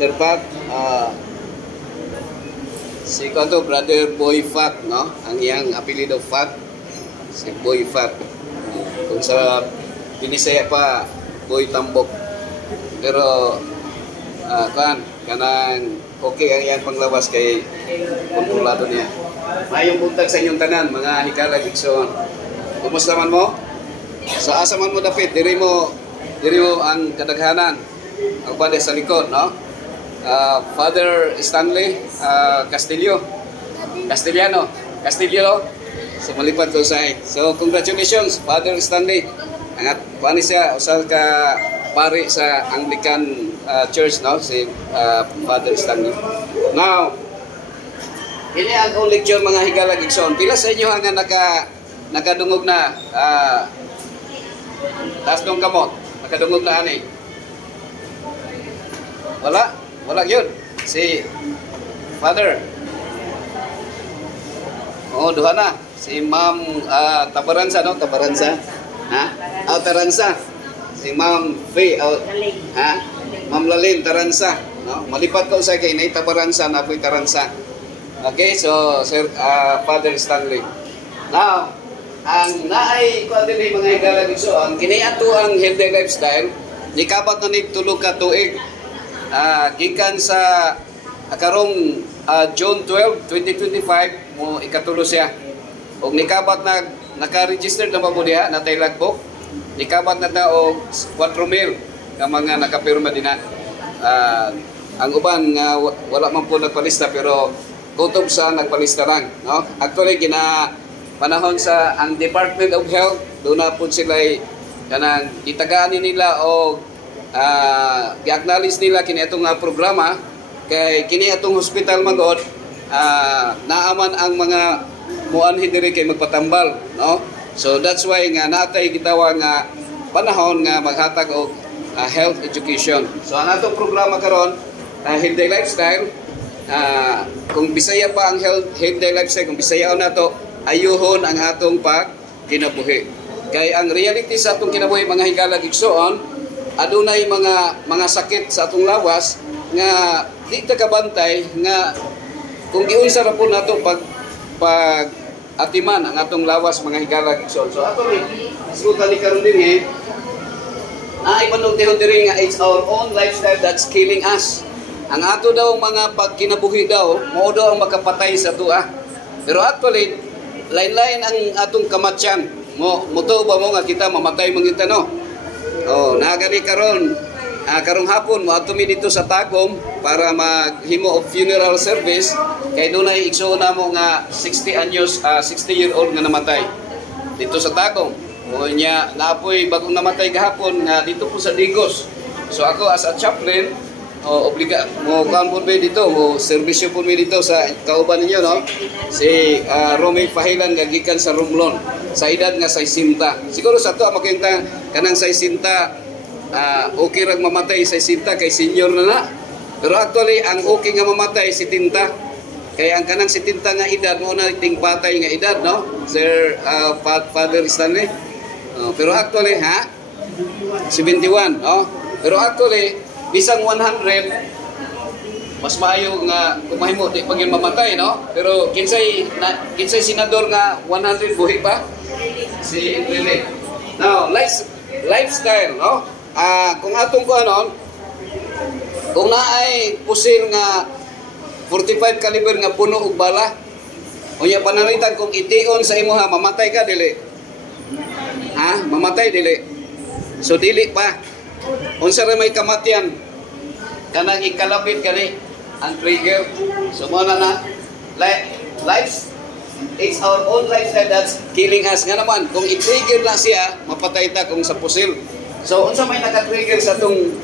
Sir Pat, si kanto Brother Boy Fat, no? Ang iyang apelido Fat, si Boy Fat. Kung sa Binisaya pa, Boy Tambok. Pero kanang okay ang iyang panglawas kay kontrolado niya. Mayong buntag sa inyong tanan, mga higala Gigsoon. Kumusta man mo? Sa asa man mo dapit, diri mo ang kadaghanan. Ang banda sa likod, no? Father Stanley Castillo. So malipad ko sa So congratulations Father Stanley. Ang paano siya usal ka pari sa Anglican Church, no? Si Father Stanley. Now, ini ang lecture mga higala Gigsoon. Pila sa inyo ang nakadungog na taas ng kamot, nakadungog na ani? Wala yun. Si Father. Duha na. Si Ma'am Tabaransa, no? Tabaransa. Ha? Taransa. Si Ma'am Faye. Ma'am Lalin Taransa. No? Malipat ko sa kay Nay Tabaransa na po'y Taransa. Okay, so Sir Father Stanley. Now, ang naay ko din mga higala Gigsoon, kini ato ang healthy lifestyle, nikabat na ni tulog ka tuig. Gikan sa karong June 12, 2025 mo ikatulo siya. Og nikabat na naka-register na ba mo diha na tay logbook. Nikabat na ta og 4,000 ka mga nakapirma dinha. Ang uban nga wala man po nagpalista pero kutob sa nagpalista lang, no? Actually panahon sa ang Department of Health, doon na po sila kanang itagaan nila o i-acknowledge nila kini atong programa kay kini atong hospital magod naaman ang mga muanhi diri kay magpatambal, no? So that's why nga natay gitawa nga panahon nga maghatag og health education. So ang atong programa karon healthy lifestyle, kung Bisaya pa ang healthy lifestyle, kung Bisaya na to ayuhon ang atong pagkinabuhi. Kay ang reality sa atong kinabuhi mga higala Gigsoon, adunay mga sakit sa atong lawas nga di ta kabantay nga kung giunsa ra po nato pag atiman ang atong lawas mga higala Gigsoon. So ato ni suta ni karon din ay panugtihon diri nga it's our own lifestyle that's killing us. Ang ato daw mga pagkinabuhi daw mao daw ang makapatay sa tuwa. Pero actually lain-lain ang atong kamatyan. Muto ba mo nga kita mamatay mangita, no? Nagani karon karong hapon mo ato mi dito sa Tagum para maghimo of funeral service kay dunay igsoon namo nga 60-year-old nga namatay dito sa Tagum. Nya naapoy bagong namatay gahapon nga dito po sa Digos. So ako as a chaplain obliga mo kan po dito mo serbisyo po dito sa kauban ninyo, no? Si Romel Pahilan nga gikan sa Romblon sa edad nga 60. Siguro sa to makinta kanang 60 okay rag mamatay 60 kay senior na. Pero actually ang okay nga mamatay 70 kay ang kanang 70 nga edad mo na ting patay nga edad, no? Sir Father Stanley. Pero actually 71, no? Pero actually bisang 100 mas maayo nga kumahimo di pagin mamatay, no? Pero kinsay senador nga 100 buhi pa si Enrile. Now lifestyle, no? Kung atong kung naay pusil nga 45 caliber nga puno og bala unya pananglitan kung itiyon sa imo mamatay ka dili. Mamatay dili. So dili pa. Unsa ra may kamatyan kanang ikalapit kani ang trigger. So mo na life it's our own lifestyle that's killing us nga naman kung i-trigger na siya mapatay ta kung sa pusil. So unsa may naka-trigger sa tong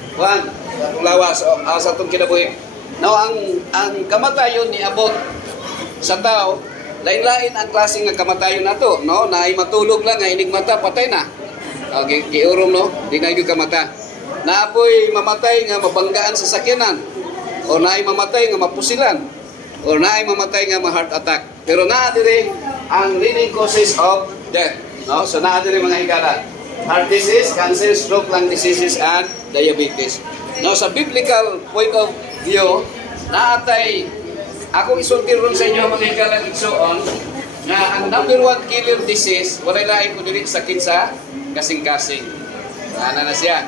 lawas sa tong kinabuhi. Now ang kamatayon ni abot sa tao lain-lain ang klase nga kamatayon nato, no? Naay matulog lang nga inig mata patay na. Giurom, no? Di na gyud kamata. Naapoy mamatay nga mabanggaan sa sakyanan o naay mamatay nga mapusilan o naay mamatay nga ma-heart attack. Pero naa diri ang leading causes of death, no? So naa diri mga higala heart disease, cancer, stroke, lung diseases and diabetes. Now sa biblical point of Bagyo, naatay, akong isulti ron sa inyo mga higala igsoon, na ang number 1 killer disease, walay lain ko dili sakit sa kasing-kasing. Ana na siya.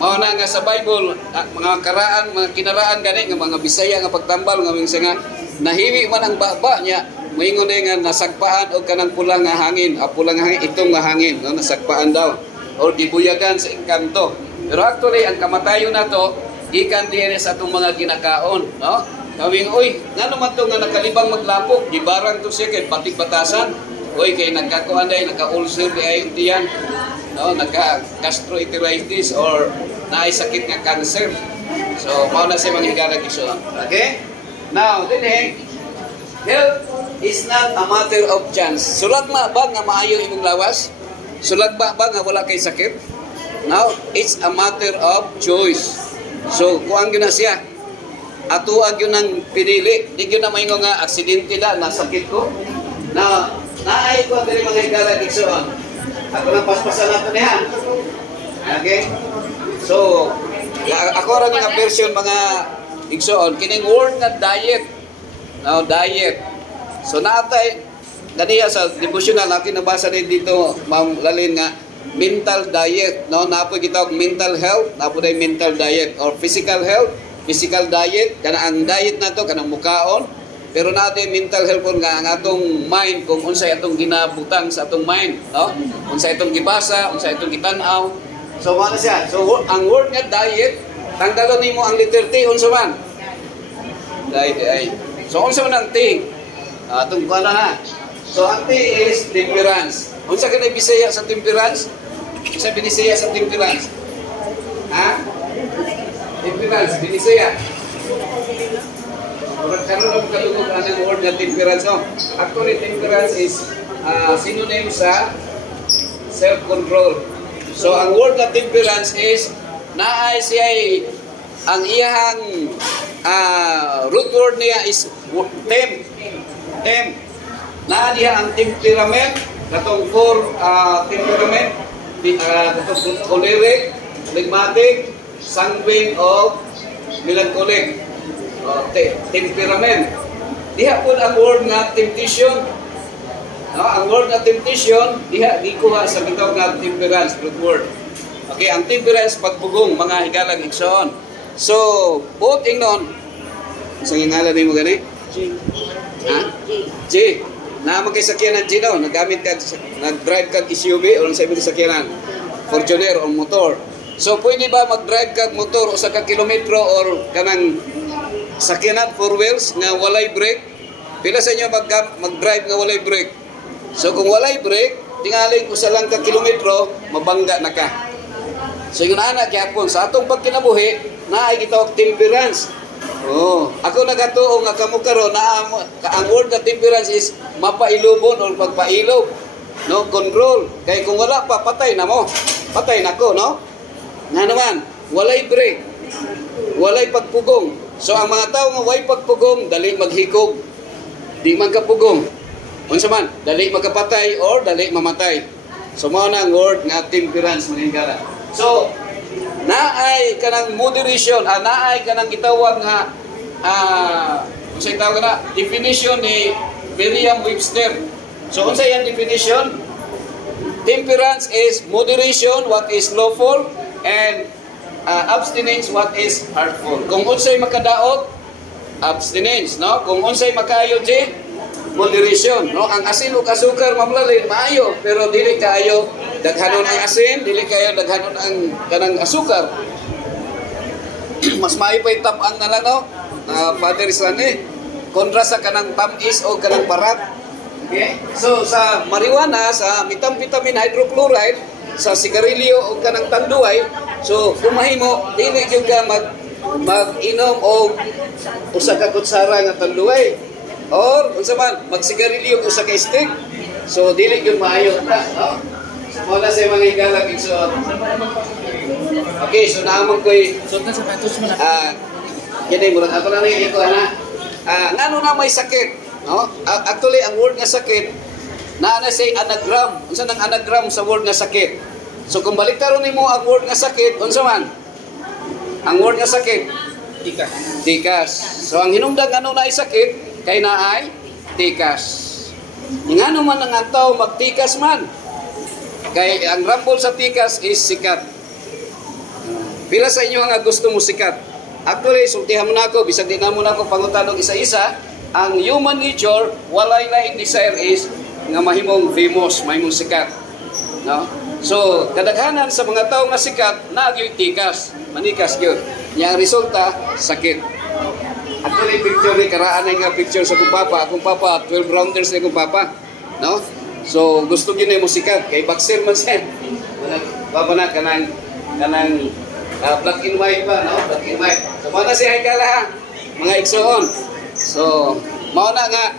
Mao na nga sa Bible, mga karaan, mga kinaraan gani nga mga Bisaya nga pagtambal nga minsan nga nahiwi man ang baba niya, moingon nga nasagpaan og kanang pulang nga hangin, pulang nga hangin, itong nga hangin, no, nasagpaan daw or dibuyagan sa engkanto. Pero actually ang kamatayon nato gikan diha sa atong mga ginakaon, no? Kawing, oy, nga naman to nga nakalibang maglapok, gibarang to siya kay batik batasan, oy, kay nagkakuan day, naka-ulcer di ay tiyan, no, nagka-gastroenteritis or naay sakit nga cancer. So, mao na siya mga higala igsoon. Okay? Now, then health is not a matter of chance. Sulag ba nga maayo imong lawas? Sulag ba nga wala kay sakit? Now, it's a matter of choice. So, kuang yun na siya. Atuag yun ang pinili. Di yun na maingo nga aksidente na, nasakit ko. Na, naay ko ang mga higala igsoon. Ako lang paspasan nato niya. Okay? So, ako rin nga version mga igsoon, kining word nga diet. Now, diet. So, naatay, ganiya sa devotional, akin nabasa din dito, Ma'am Lalin nga, mental diet. No? Napoy kita mental health, napoy mental diet. Or physical health, physical diet. Kana ang diet na to, kanang mukaon. Pero natin mental health po nga ang atong mind, kung unsay atong ginabutang sa atong mind, no? Unsay atong gibasa, unsay atong gitanaw. So ano siya? So ang word nga diet, tanggalon nimo ang letter T unsa man? Diet ay. So unsa man ang T? Atong kuno ha. So ang T is temperance. Unsa kanay Bisaya sa temperance? Unsa Bisaya sa temperance? Ha? Temperance, Bisaya. Karon ang katugod ang word na temperance. No? Actually, temperance is synonym sa self-control. So, ang word na temperance is naay siya ang iyang root word niya is tem. Naa diha ang temperament, katong four temperament, katong choleric, phlegmatic, sanguine, o melancholic. Temperament. Diha po ang word nga temptation. No, ang word nga temptation, diha gikuha sa bitaw nga temperance, root word. Okay, ang temperance pagpugong mga higalang igsoon. So, both ingnon, sa ngingala nimo gani? G. Ha? G. Na magkay sakyanan G daw, nagamit ka, nag-drive kag SUV o sa ibang sakyanan, Fortuner o motor. So, pwede ba mag-drive kag motor o sa ka kilometro or kanang sakyanan 4 wheels nga walay brake? Pila sa inyo mag-drive nga walay brake? So kung walay brake, tingaling usa lang ka kilometro, mabangga na ka. So yun ana gyapon sa atong pagkinabuhi, naay gitawag temperance. Oh, ako nagatuo nga kamo karon na ang word nga temperance is mapailubon or pagpailob. No, control. Kay kung wala pa patay na mo. Patay nako, no? Nga naman, walay brake. Walay pagpugong. So ang mga tao nga way pagpugong, dali maghikog. Di man kapugong. Unsa man, dali magkapatay or dali mamatay. So mao na ang word nga temperance maningkara. So naay kanang moderation, naay kanang gitawag nga unsay tawag na definition ni Merriam-Webster. So unsay ang definition? Temperance is moderation, what is lawful, and abstinence, what is harmful. Kung unsay makadaot, abstinence, no? Kung unsay makaayo, moderation, no? Ang asin ug asukar mamlalin maayo, pero dili kaayo daghanon ang asin, dili kaayo daghanon ang kanang asukar. Mas maayo pa itap ang nalang, no? Father Sane, kontra sa kanang tamis o kanang parat. Okay? So sa marijuana, sa methamphetamine hydrochloride, sa sigarilyo o kanang tanduay, so kumahimo dili gyud ka mag-inom o usa ka kutsara nga tanduay or unsa man magsigarilyo usa ka stick, so dili gyud maayo ta, no? So wala sa mga higala igsoon. Okay, so naamon koy kini murag ako lang ni iko ana. Ngano na may sakit, no? Actually ang word nga sakit na say anagram. Unsa nang anagram sa word nga sakit? So kung baliktaron nimo ang word nga sakit, unsa man? Ang word nga sakit, tikas. Tikas. So ang hinungdan ano na sakit kay naay tikas. Ngano man ang tao magtikas man. Kay ang rambol sa tikas is sikat. Pila sa inyo nga gusto mo sikat? Actually, sultihan mo na ako, bisag di na mo na ako pangutanong isa-isa. Ang human nature, walay laing desire is nga mahimong famous, mahimong sikat. No? So, kadaghanan sa mga tao nga sikat, naagyo'y tikas, manikas yun. Yang resulta, sakit. Actually, picture ni karaan na nga picture sa kong papa. Akong papa, 12 rounders na akong papa. No? So, gusto yun na mo sikat. Kay boxer man siya. Papa na, kanang black and white pa, no? Black and white. So, mana siya hikala ha? Mga igsoon. So, mauna nga,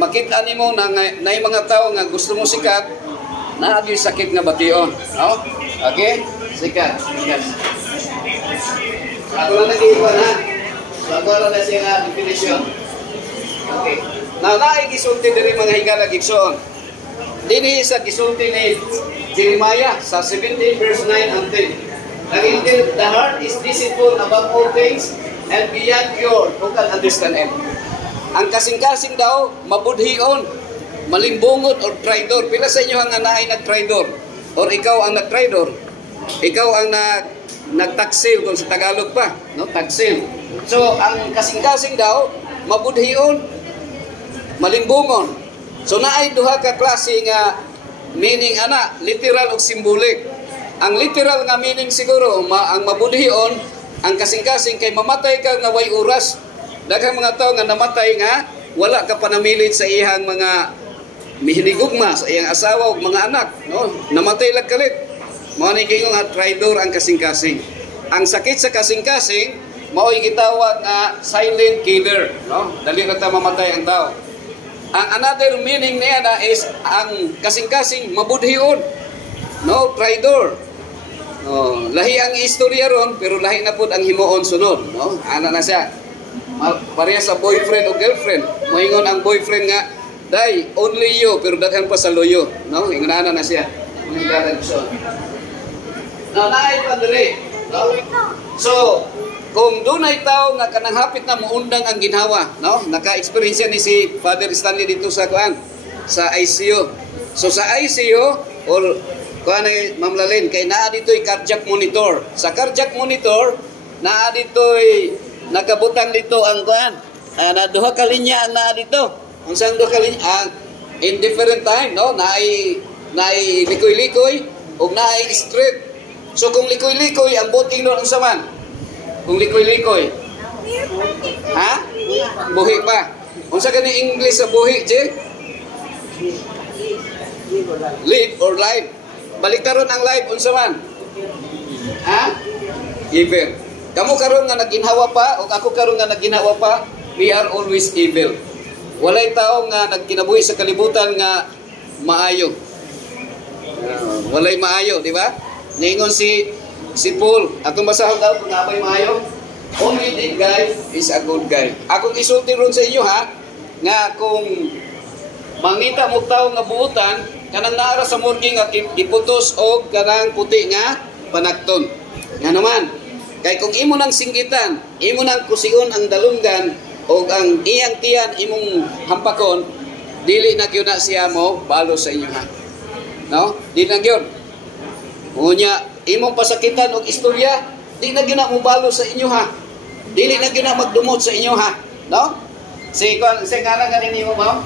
makita ni mo na yung mga tao nga gusto mo sikat, na yung sakit nga bation. No? Okay? Sikat. Sikat. So, ako lang nag-iwan ha. So, ako lang na siya nga definition. Okay. Now, naigisulti din mga higala gigsoon. Dini sa gisulti ni Jeremiah sa 17 verse 9 and 10. The heart is deceitful above all things and beyond cure. Who can understand it? Ang kasing-kasing daw, mabudhion, malimbungot or traidor. Pila sa inyo ang naay nag-traidor? Or ikaw ang nag-traidor? Ikaw ang nag-taksil kung sa Tagalog pa. No? Taksil. So, ang kasing-kasing daw, mabudhion, malimbungon. So, naay duha ka klase nga meaning ana, literal o symbolic. Ang literal nga meaning siguro, ang mabudhion, ang kasing-kasing kay mamatay ka nga way oras. Daghang mga tao nga namatay nga wala ka panamilit sa iyang mga mihinigugma, sa iyang asawa o mga anak. No? Namatay lang kalit. Mga naging nga traidor ang kasing-kasing. Ang sakit sa kasing-kasing, mao'y gitawag nga silent killer. No? Dali na mamatay ang tao. Ang another meaning niya na is ang kasing-kasing mabudhion. No, traidor. No, lahi ang istorya ron, pero lahi na po ang himuon sunod. No? Ana na siya. Pareha sa boyfriend o girlfriend. Moingon ang boyfriend nga, "Day, only you," pero daghan pa sa loyo. No? Ingana na siya. Now, naay pa diri. No? So, kung doon ay tao nga kanang hapit na muundang ang ginhawa, no? Naka-experience ni si Father Stanley dito sa kuan, sa ICU. So sa ICU or kuan ay Ma'am Lalin, kay naa dito'y cardiac monitor. Sa cardiac monitor, naa dito'y nakabutang dito ang kuan. Na duha ka linya ang naa dito. Unsang duha ka linya in different time, no? Naay likoy-likoy ug naay straight. So kung likoy-likoy ang boting doon unsa man? Kung likoy-likoy. Ha? Buhi pa. Unsa ka ni English sa buhi, Je? Live or live. Baliktaron ang live unsa man? Ha? Evil. Kamu karon nga naginhawa pa o ako karon nga naginhawa pa, we are always evil. Walay tao nga nagkinabuhi sa kalibutan nga maayo. Walay maayo, di ba? Ningon si Paul, atong basahon daw kung napay maayo. Only the guy is a good guy. Akong isulti ron sa inyo ha, nga kung mangita mo tao nga buutan, kanang naara sa morgue nga iputos o kanang puti nga panakton. Nga naman, kay kung imo nang singgitan, imo nang kusigon ang dalunggan o ang iyang tiyan imong hampakon, dili na gyud na siya mo balo sa inyo ha. No? Di na gyud. Unya, imong pasakitan og istorya, di na gyud na mo balo sa inyo ha. Dili na gyud na magdumot sa inyo ha. No? Si ngalan ganin nimo ma'am?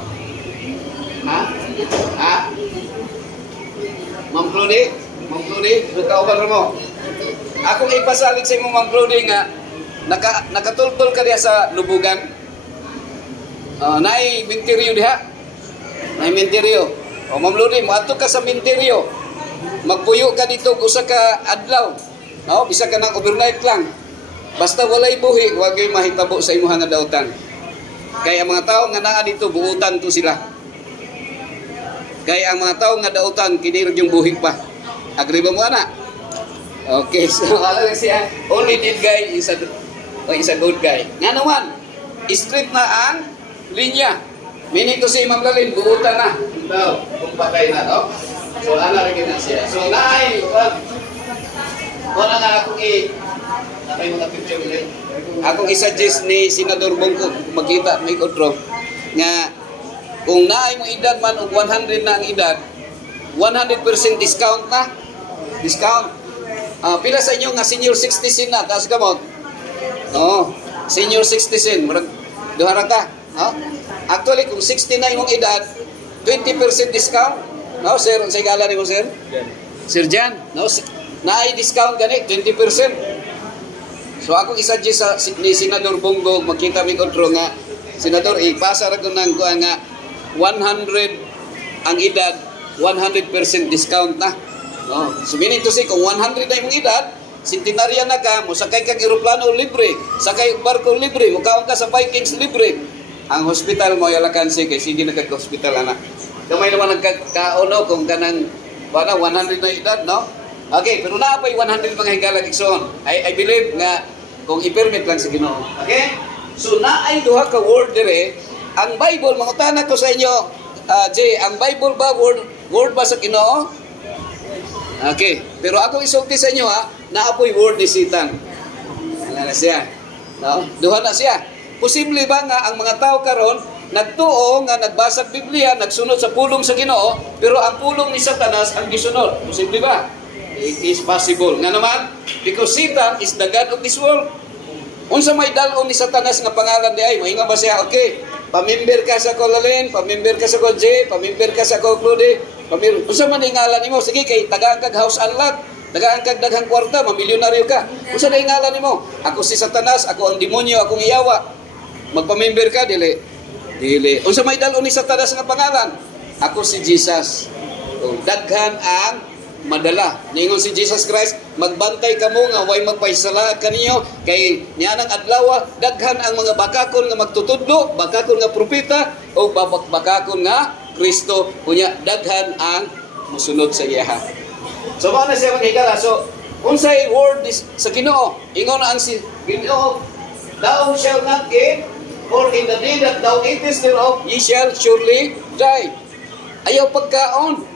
Ha? Ha? Ma'am Claude? Ma'am Claude, kauban mo. Ako ipasalig sa imo Ma'am Claude nga nakatultol ka diha sa lubugan. Naay minteryo diha. Naay minteryo. O Ma'am Claude, moadto ka sa minteryo. Magpuyo ka dito usa ka adlaw. No, bisa ka nang overnight lang. Basta walay buhi, wa gyud mahitabo sa imong nga daotan. Kaya ang mga tao nga naa dito buutan to sila. Kaya ang mga tao nga daotan kini yung buhi pa. Agree ba mo ana? Okay, so ala siya. Only that guy is a good guy. Nga naman, straight na ang linya. Meaning to say Ma'am Lalin, buutan na. Daw, kung patay na, no? So, ana rin na siya. So, naay, wala nga akong nakay mga picture ulit. akong isa-suggest ni Senador Bongo makita may kontrol nga kung naay mo edad man og 100 na ang edad, 100% discount na. Discount. Pila sa inyo nga senior 60 sin na, taas kamot? Oo. Senior 60 sin. Duhara ka. No? Actually, kung 60 na imong edad, 20% discount. No, sir? Ang sigala ni mo, sir? Sir Jan. No? Naay discount gani, 20%. So, akong isa-suggest sa ni Senador Bongo, magkita may kontrol nga, Senador, ipasa ra ko ng nga 100 ang edad, 100% discount na. No? So meaning to say, kung 100 na yung edad, centenarya na ka, musakay kang aeroplano libre, sakay barko libre, mukaon ka sa Vikings libre. Ang hospital mo, yalakan kay sige na kag-hospital, anak. Kamay naman nagkakaono kung kanang 100 na edad, no? Okay, pero na pa 100 mga higala igsoon. I believe nga, kung i-permit lang sa Ginoo. Okay? So na ay duha ka word dire. Ang Bible, mangutana ko sa inyo, Jay, ang Bible ba, word ba sa Ginoo? Okay. Pero ako isulti sa inyo, naapoy word ni Satan. Ano na siya? No? Duha na siya. Posible ba nga ang mga tao karon nagtuo nga nagbasag Biblia, nagsunod sa pulong sa Ginoo, pero ang pulong ni Satanas ang gisunod? Posible ba? It is possible. Nga naman, because Satan is the God of this world. Unsa may dalon ni Satanas nga pangalan di ay, maingon ba siya? Okay, pamimber ka sa Colalin, pamimber ka sa J, pamimber ka sa Claude, unsa man ingalan nimo? Sige kay tagaan kag house unlock, tagaan kag daghang kwarta, mamilyonaryo ka. Unsa na ingalan nimo? Ako si Satanas, ako ang demonyo, akong iyawa. Magpamimber ka dili. Dili. Unsa may dalon ni Satanas nga pangalan? Ako si Jesus. O, daghan ang madala. Ningon si Jesus Christ, magbantay kamo nga way magpaisala kaniyo kay nianang adlaw daghan ang mga bakakon nga magtutudlo, bakakon nga propeta o bakakon nga Kristo, unya daghan ang musunod sa iya. So mao na siya maghigala. So unsay word sa Ginoo? Ingon ang si Ginoo, thou shall not kill, for in the day that thou eatest thereof ye shall surely die. Ayaw pagkaon.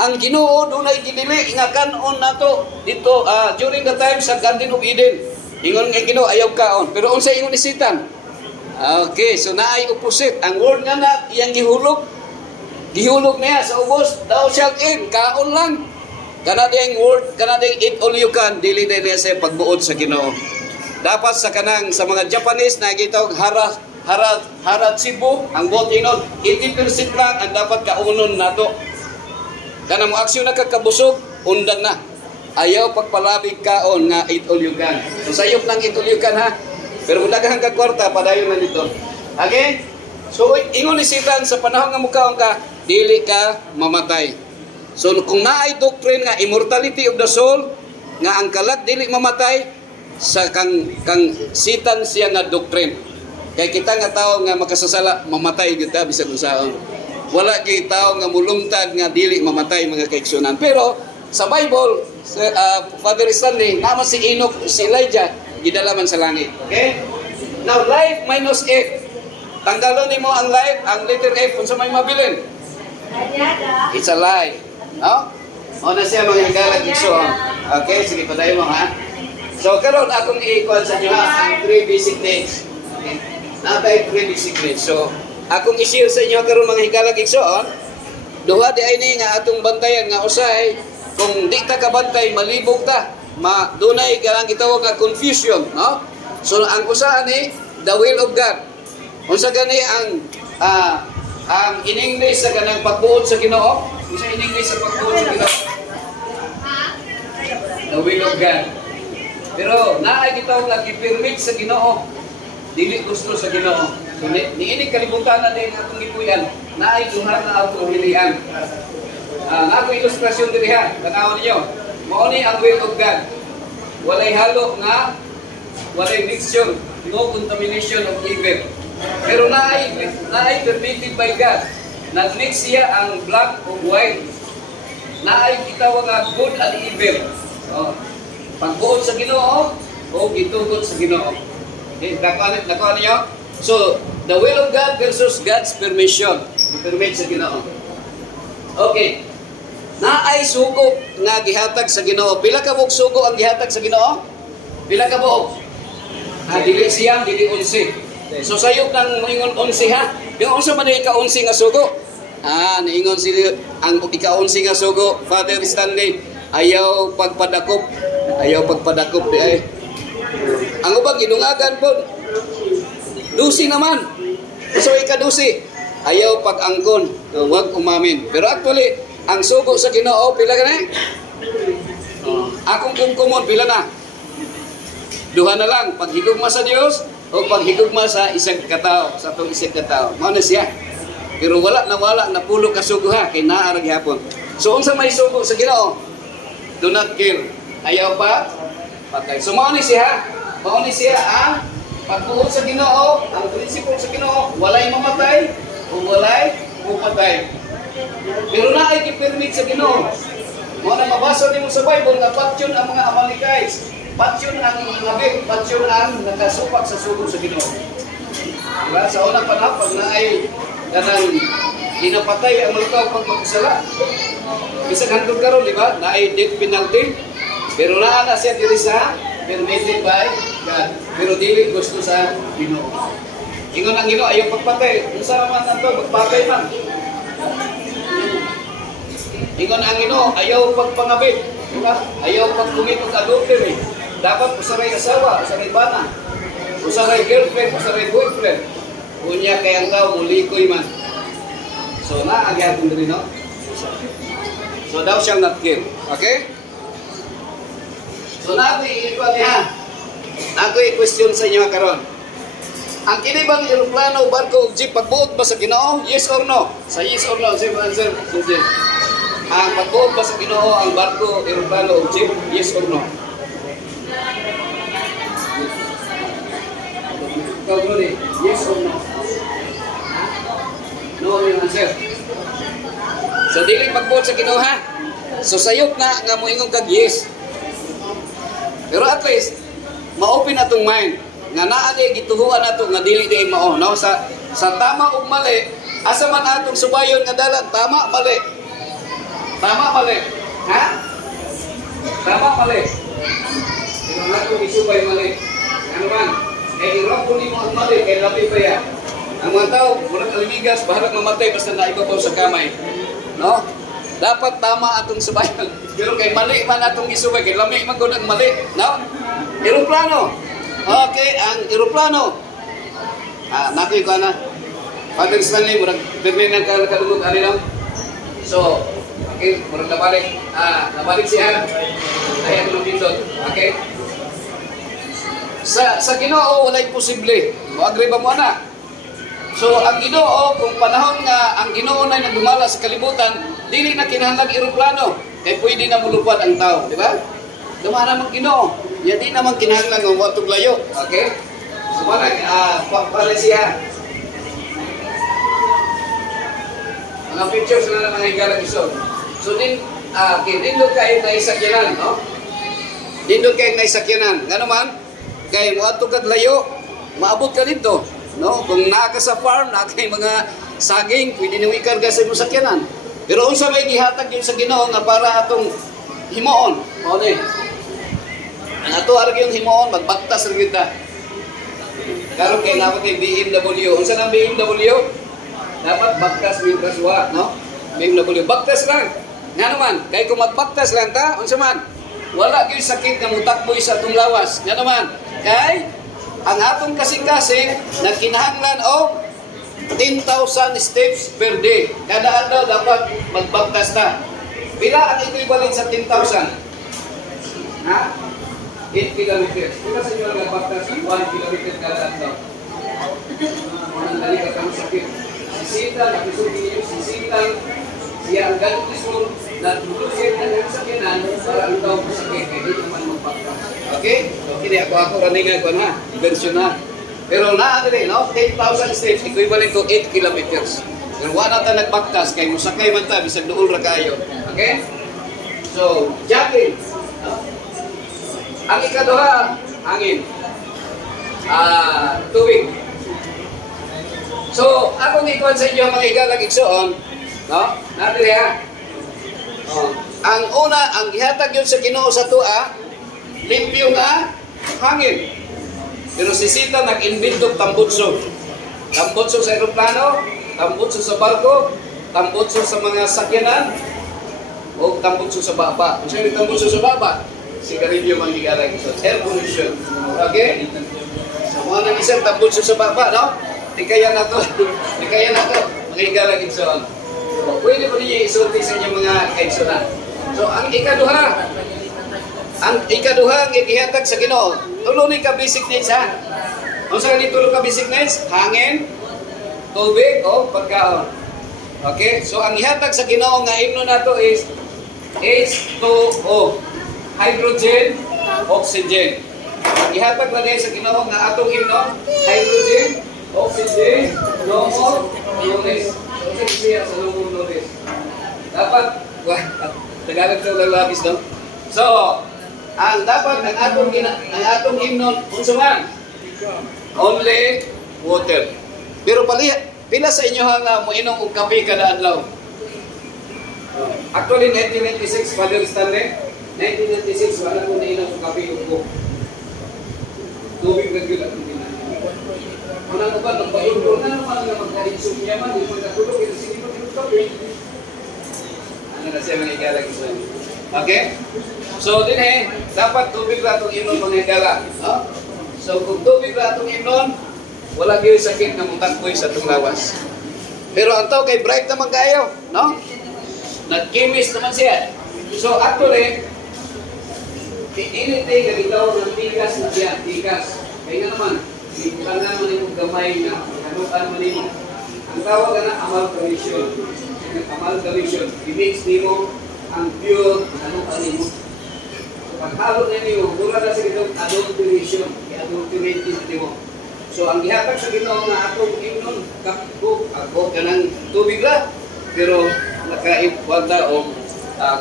Ang Ginoo dunay gidili nga kanon nato dito during the time sa Garden of Eden. Ingon nga Ginoo ayaw kaon. Pero unsa ingon ni Satan? Okay, so naay opposite. Ang word nga na iyang gihulog niya sa ubos, thou shalt eat, kaon lang. Kanading word, kanading eat all you can, dili niya sa pagbuod sa Ginoo. Dapat sa kanang sa mga Japanese na gitawag haratsibu, ang bot inon 80% lang ang dapat kaunon nato. Kana mo aksyon na kakabusog, undan na. Ayaw pagpalabig kaon nga eat all you can. So sayop lang eat all you can, ha. Pero kung daghang ka kwarta, padayon na dito. Okay? So ingon ni Satan sa panahon nga mukaon ka, dili ka mamatay. So kung naay doctrine nga immortality of the soul, nga ang kalat dili mamatay, sa kang Satan siya nga doctrine. Kay kita nga tao nga makasasala, mamatay gyud ta bisag unsaon. Wala gyud tao nga mulungtad nga dili mamatay mga kaigsunan. Pero sa Bible, Father Stanley, naman si Enoch, si Elijah, gidala man sa langit. Okay? Now, life minus F. Tanggalon nimo ang life, ang letter F, kung sa may mabilin. It's a lie. No? O na siya mga higala igsuon. Okay? Sige, padayon mo, ha? So, karon akong i-equal sa inyo, ang 3 basic needs. Okay? Natay 3 basic needs. So, akong i-share sa inyo karon mga higala igsuon, duha di ay ni nga atong bantayan nga usay, kung di ta kabantay, malibog ta. Dunay kanang gitawag nga confusion, no? So ang usa ni the will of God. Unsa gani ang in English sa kanang pagbuot sa Ginoo? Unsa in English sa pagbuot sa Ginoo? The will of God. Pero naay gitawag nga gi-permit sa Ginoo. Dili gusto sa Ginoo. So, niinig kalibutan na din atong gipuy-an. Naay duha na atong pilihan. Ako ilustrasyon diri ha, tanawon niyo. Mao ni ang will of God. Walay halo nga, walay mixture, no contamination of evil. Pero naay permitted by God. Nag-mix siya ang black of white. Naay gitawag nga good and evil. Pagbuot sa Ginoo o gitugot sa Ginoo. Okay, nakuha niyo? So, the will of God versus God's permission. I-permit sa Ginoo. Okay. Naay sugo nga gihatag sa Ginoo. Pila ka buok sugo ang gihatag sa Ginoo? Pila ka buok? Dili siyam, dili 11. So sayop ng ingon 11 ha. Yung unsa man ika-11 nga sugo? Niingon sila ang ika-11 nga sugo, Father Stanley, ayaw pagpadakop. Ayaw pagpadakop di ay. Ang ubang gidungagan po. Dusi naman. So ika-12, ayaw pag-angkon, huwag umamin. Pero actually, ang sugo sa Ginoo pila ka na? Akong kumkumon pila na? Duha na lang, paghigugma sa Dios o paghigugma sa isang katao, sa itong isang katao. Mao na siya. Pero wala na pulo ka sugo ha, kay naarag hapon. So unsa may sugo sa Ginoo? Do not kill. Ayaw pa patay. So mao ni siya, mao ni siya ang pagbuot sa Ginoo, ang prinsipyo sa Ginoo, walay mamatay o walay mupatay. Pero na ay gi-permit sa Ginoo. Mao na mabasa nimo sa Bible nga patyon ang mga Amalekites. Patyon ang nabi, patyon ang nakasupak sa sugo sa Ginoo. Diba? Sa unang panahon, pag na ay ganang ginapatay ang mga tao pag magkasala. Bisag hangtod karon, di ba? Na ay death penalty. Pero naana siya diri sa permitted by God. Pero dili gusto sa Ginoo. Ingon ang Ginoo ayaw pagpatay. Unsa man ato magpatay man. Ingon ang Ginoo ayaw pagpangabit. Diba? Ayaw pagkumit og adultery. Dapat usaray asawa, usaray bana, usaray girlfriend, usaray boyfriend. Unya kay ang tao mulikoy man. So naagyapon diri no. So thou shall not kill. Okay? So natin iikuan niya. Ako i-question sa inyo karon. Ang kini bang eroplano, barko ug jeep pagbuot ba sa Ginoo? Yes or no? Sa yes or no, simple answer. Ang pagbuot ba sa Ginoo ang barko, eroplano ug jeep? Yes or no? Yes or no? No yung answer. So dili pagbuot sa Ginoo ha. So sayop na nga moingon kag yes. Pero at least ma-open atong mind nga naa di gituhuan nato nga dili di mao no sa tama ug mali asa man atong subayon nga dalan tama mali. Tama mali. Ha? Tama mali. Pero nato isubay mali. Ano man? Kaya irapon ni mo ang mali, kaya lapi pa yan. Ang mga tao, murag alimigas, bahalag mamatay basta naibabaw sa kamay. No? Dapat tama atong subayan. Pero kay mali man atong isubay, kay lami man kung mali. No? Aeroplano. Okay, ang aeroplano. Nakoy ko na. Father Stanley, murag pirmi ng kalumog, ano lang? So, okay, murag nabalik. Nabalik siya. Ayan ko ng pindot. Okay? Sa Ginoo walay posible. Mo agree ba mo ana? So ang Ginoo kung panahon nga ang Ginoo na nagdumala sa kalibutan, dili na kinahanglan eroplano kay pwede na mulupad ang tao, di ba? Dumana man Ginoo. Ya di naman kinahanglan nga watog layo. Okay? So para siya. Mga pictures na lang mga higalang isod. So nindot kayo na isakyanan, no? Nindot kayo na isakyanan. Nga naman, kaya mo ato kag layo, maabot ka dito. No? Kung naa ka sa farm, naa kay mga saging, pwede nyo ikarga sa imong sakyanan. Pero unsa may gihatag yun sa Ginoo nga para atong himoon. O di. Ang ato arag yung himoon, magbaktas rin kita. Karon kay napot kay BMW. Unsa nang BMW? Dapat baktas mintras wa, no? BMW, baktas lang. Nga naman, kay kung magbaktas lang ta, unsa man? Wala gyud sakit nga mutakboy sa atong lawas. Nga naman, kay ang atong kasing-kasing nagkinahanglan og 10,000 steps per day. Kada adlaw dapat magbaktas ta. Pila ang equivalent sa 10,000? Ha? 8 kilometers. Pila sa inyo nagbaktas? 1 kilometer kada adlaw. Ang dali ka kang sakit. Sisita, napisog niyo, sisita. Siya ang ganit ismo, naglulusip na ng sakyanan para ang tao masakit. Kaya di naman magpakta. Okay? So, hindi ako raningan ko na. Version na. Pero naadali, no? 10,000 steps, equivalent to 8 kilometers. Pero wala ta nagbaktas, kaya musakay man ta, bisag dool ra kayo. Okay? So, jogging. No? Ang ikaduha, hangin. Tubig. So, akong ikuan sa inyo mga igalag igsoon, no? Nadiri ha. Ang una, ang gihatag yun sa Ginoo sa tua, limpyo nga hangin. Pero si Satan nag-invento tambutso. Tambutso sa aeroplano, tambutso sa barko, tambutso sa mga sakyanan, o tambutso sa baba. Kung sino tambutso sa baba, sigarilyo manggigala ito. Air pollution. Okay? So, mga nang isang tambutso sa baba, no? Di kaya na to. Di kaya na to. Manggigala ito. So, pwede po niyo isulti sa inyong mga kaigsunan. So, ang ikaduha, ang ikihatag sa Ginoo. Tulo ni ka basic needs, ha? Kung saan ni tulo ka basic needs? Hangin, tubig, o pagkaon. Okay? So, ang ihatag sa Ginoo nga himno nato is H2O. Hydrogen, oxygen. Ang ihatag na din sa Ginoo nga atong himno, hydrogen, oxygen, lumog, lunes. So, siya sa lumog lunes. Dapat, Tagalog sa lalabis, no? So, ang dapat ang atong himno unsa man? Only water. Pero pila sa inyo nga moinom og kape kada adlaw? Actually 1996 Father Stanley, 1996 wala ko nainom og kape ug tubig na gyud ang ginaan. Wala ko ba nagbayudo na naman nga magka-insomnia man di mo natulog ito sige mo kape. Ano na siya manigala gusto. Okay? So, dapat tubig na itong inon mga higala. No? So, kung tubig na itong inon, wala kayo sakit na mutangkoy sa itong lawas. Pero ang tao kay bright naman kayo. No? Nag-chemist naman siya. So, actually, anything na itaw ng tigas na siya, tigas. Kaya nga naman, ibukan naman yung gamay na hanukan man ito. Ang tawag na amalgamation. Amalgamation. I-mix nimo ang pure hanukan nimo. Paghalo na niyo, mula na sa itong adulteration, i-adulterate mo. So, ang gihatag sa Ginoo nga atong imnon, ako ka ng tubig la, pero nakaipwanta o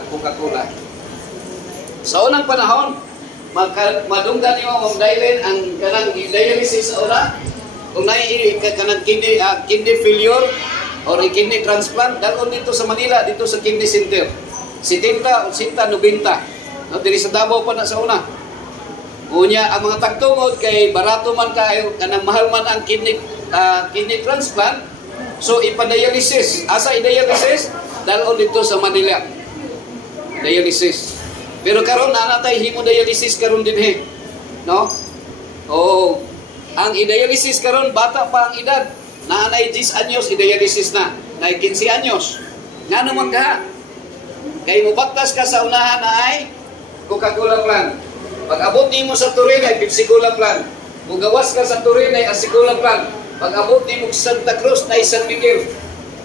Coca-Cola. Sa unang panahon, madunggan niyo ang dailin ang kanang dialysis sa una, kung kanang kidney failure or kidney transplant, dalon dito sa Manila, dito sa kidney center. 70 o 90. No, diri sa Davao pa na sa una. Unya ang mga tagtungod kay barato man kayo kanang mahal man ang kidney transplant. So ipa-dialysis. Asa i-dialysis? Dalon dito sa Manila. Dialysis. Pero karon na natay hemodialysis karon dinhi. No? Oh, ang i-dialysis karon bata pa ang edad. Naanay 10 anyos i-dialysis na. Nay 15 anyos. Ngano man ka? Kay mubaktas ka sa unahan na ay Coca-Cola plan. Pag abot nimo sa Turin ay Pepsi-Cola plan. Mugawas ka sa Turin ay Asicola plan. Pag abot nimo sa Santa Cruz ay San Miguel.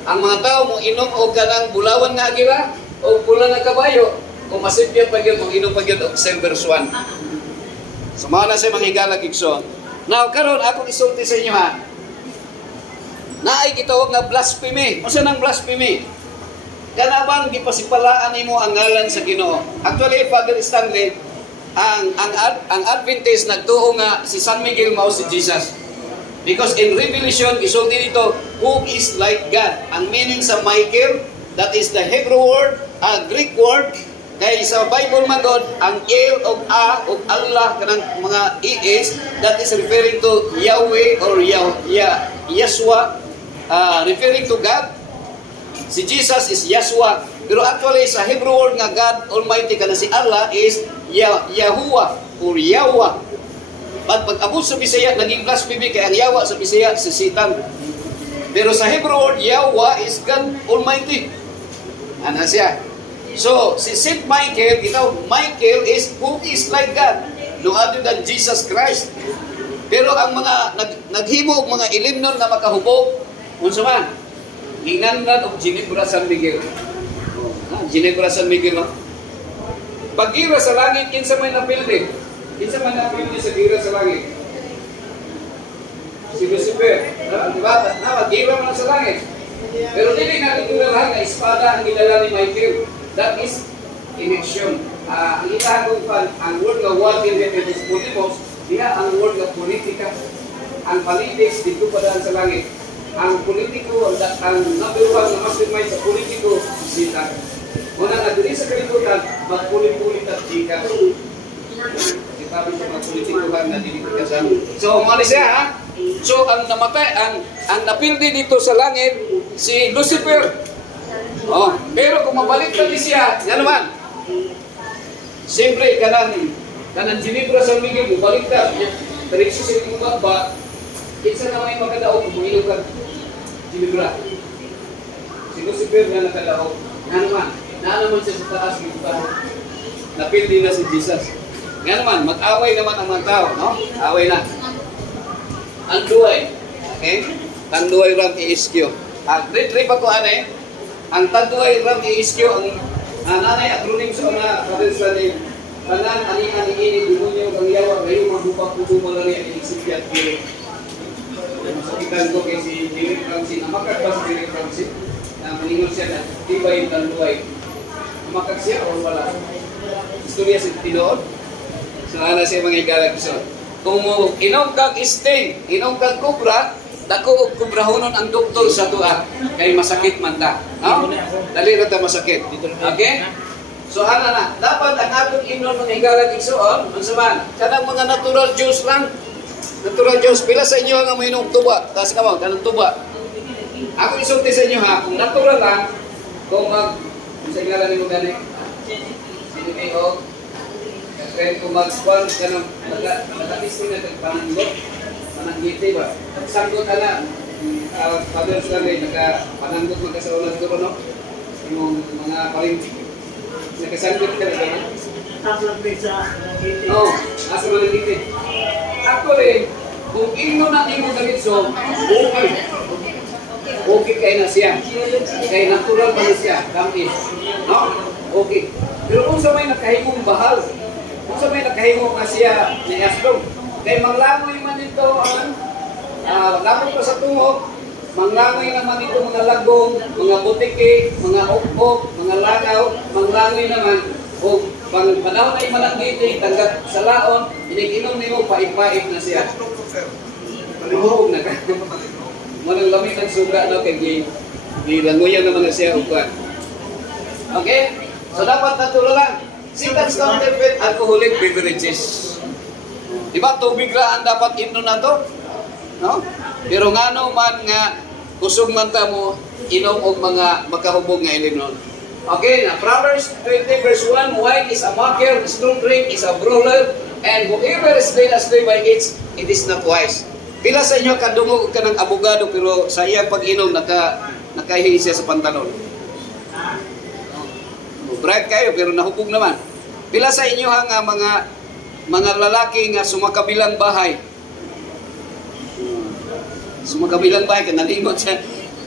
Ang mga tao mo inom og kanang bulawan nga agila o pula na kabayo o masipya pa gyud o inom pa gyud og Semper's 1. Sumala sa mga higala gigson. Now karon ako isulti sa inyo ha. Naay gitawag nga blasphemy. Unsa nang blasphemy? Kanabang gipasipalaan nimo ang ngalan sa Ginoo. Actually, Father Stanley, ang Adventist nagtuo nga si San Miguel mao si Jesus. Because in Revelation, isulti dito, who is like God? Ang meaning sa Michael, that is the Hebrew word, Greek word, kay sa Bible man God, ang El o A o Allah, kanang mga is, that is referring to Yahweh or Yeshua, referring to God. Si Jesus is Yeshua. Pero actually, sa Hebrew word nga God Almighty kana si Allah is Yahuwah or Yahweh. But pag abot sa Bisaya, naging blasphemy kay ang Yahweh sa Bisaya, si Satan. Pero sa Hebrew word, Yahweh is God Almighty. Ano siya? So, si Saint Michael, Michael is who is like God, no other than Jesus Christ. Pero ang mga naghimo og mga ilimnon na makahubog, unsa man? Ginganlan og Ginebra San Miguel. Ginebra San Miguel, no? Pag-gira sa langit, kinsa may napildi? Kinsa may napildi sa gira sa langit? Si Lucifer. Diba? Mag-gira man sa langit. Pero hindi natin tulalahan na espada ang gilala ni Michael. That is election. Ang itahagong pan, ang word nga war in Repetus Polimos, diya ang word nga politika. Ang politics, dito pa daan sa langit. Ang politiko, ang number one na mastermind sa politiko, si Satan. Muna nga, dili sa kalibutan, magpulit-pulit at chika. Si sabi sa mga politikuhan na dili kasama. So, umalis siya, ha? So, ang namatay, ang napildi dito sa langit, si Lucifer. Oh, pero kung mabalik na siya, yan naman. Siyempre, kanang Ginebra San Miguel, mabalik na. Direksyo sa mga ba, kinsa na may magkadaog, buminog ka Ginebra. Si Lucifer na nakadaog. Yan naman. Naman siya sa taas, napildi na si Jesus. Nga naman, mag-away naman ang mga tao, no? Away na. Ang duway. Okay? Ang duway ram i-iskyo. Trip ako ang tanduay ram i-iskyo, ang nanay acronym sa mga kabensa ni Tanan, ani-ani ini, demonyo, gangyawa, ngayon magbupak puto malaria, inisipyat kiri. Masakitan ko kay si Derek Ramsey, namakag ba si Derek Ramsey? Na maningon siya na, di ba yung tanduay? Namakag siya o wala? Istorya sa tinood? So, ana siya mga igalag so. Kung mo inom kag sting, inom kag kubra, dako og kubrahonon ang doktor sa tuwa kay masakit man ta. No? Dali ra ta masakit. Okay? So ana na, dapat ang atong inom mga igalag igsoon, unsa man? Kanang mga natural juice lang. Natural juice pila sa inyo nga mainom tuba, tas kamo kanang tuba. Ako isulti sa inyo ha, kung natural lang, kung sa igalan nimo gani. Sini o kaya kung mag-swan ka ng nag-isting na pananggot, pananggiti ba? Sanggot ka na, fathers lang eh, nagpananggot magkasaroon duro, no? Yung mga paring, nagkasanggot ka na gano'n? Oo, asa mananggiti. Actually, kung ino na imo galitso, okay. Okay kayo na siya. Kaya natural pa na siya, kamis. No? Okay. Pero kung sa may nakahimong bahal, kung sa may nakahimo nga siya ni Asdom, kaya manglangoy man ito ang langoy pa sa tungog, manglangoy naman ito mga lagong, mga butiki, mga ukok, mga lagaw, manglangoy naman, o panahon na imananggiti, tanggat sa laon, iniginom nimo, paip-paip na siya. Maluhog na ka. Manang lamig ng suga, no, kaya gilangoyan naman na siya upan. Okay? So dapat natulo lang. Sitans counterfeit alcoholic beverages. Diba, tubig ra ang dapat inom na to? No? Pero ngano man nga, kusog man ta mo, inom og mga makahubog nga ilinon. Okay, na Proverbs 20 verse 1, wine is a mocker, strong drink is a brawler, and whoever is led astray by it is not wise. Pila sa inyo kadungog ka ng abogado, pero sa iya pag-inom, nakahihi siya sa pantalon. Bright kayo pero nahubog naman. Pila sa inyo nga mga lalaki nga sumakabilang bahay. Sumakabilang bahay ka nalimot sa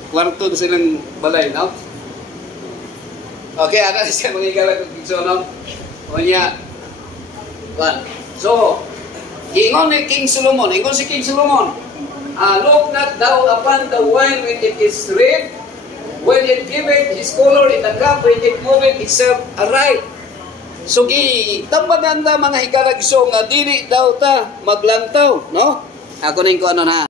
kwarto silang balay, no? Okay, ana siya mga igalag og so no. Onya. So, ingon ni King Solomon, ingon si King Solomon, look not thou upon the wine when it is red, when it giveth his color in the cup, when it moveth itself aright. So, tambagan ta mga hikalag so nga dili daw ta maglantaw, no? Ako ning ko ano na.